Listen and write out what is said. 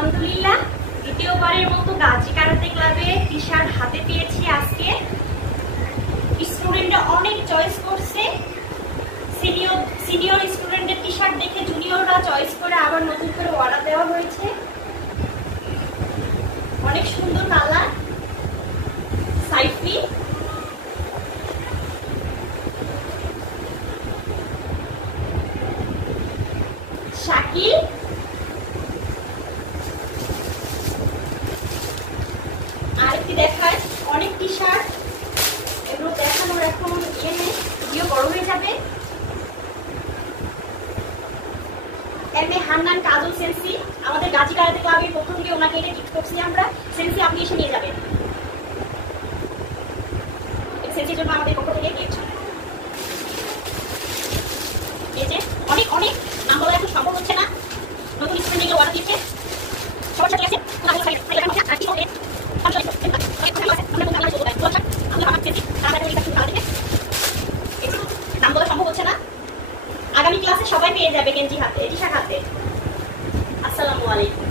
আলহামদুলিল্লাহ দ্বিতীয়বারের মতো গাজী কারাতে ক্লাবে টি-শার্ট হাতে পেয়েছি আজকে। স্টুডেন্টরা অনেক চয়েস করছে, সিনিয়র স্টুডেন্টের টি-শার্ট দেখে জুনিয়ররা চয়েস করে আবার নতুন করে অর্ডার দেওয়া হয়েছে। অনেক সুন্দর কালার, সাইফি শাকিল, আরেকটি দেখায় অনেক টি শার্ট, এগুলো দেখানোর এখন ভিডিও বড় হয়ে যাবে। এমএ হান্নান কাজল সেন্সি, আমাদের গাজী কারাতে ক্লাবের পক্ষ থেকে ওনাকে এটা গিফট করছি আমরা। সেন্সি আপনি এসে নিয়ে যাবেন, সেন্সির জন্য আমাদের পক্ষ থেকে গিফট। এই যে অনেক অনেক নাম বলা এখন সম্ভব হচ্ছে না, নতুন স্টুডেন্ট এগুলো অর্ডার দিচ্ছে। সবার সাথে আছে নাম বলা সম্ভব হচ্ছে না। আগামী ক্লাসে সবাই পেয়ে যাবে গেঞ্জি হাতে, টি শার্ট হাতে। আসসালামু আলাইকুম।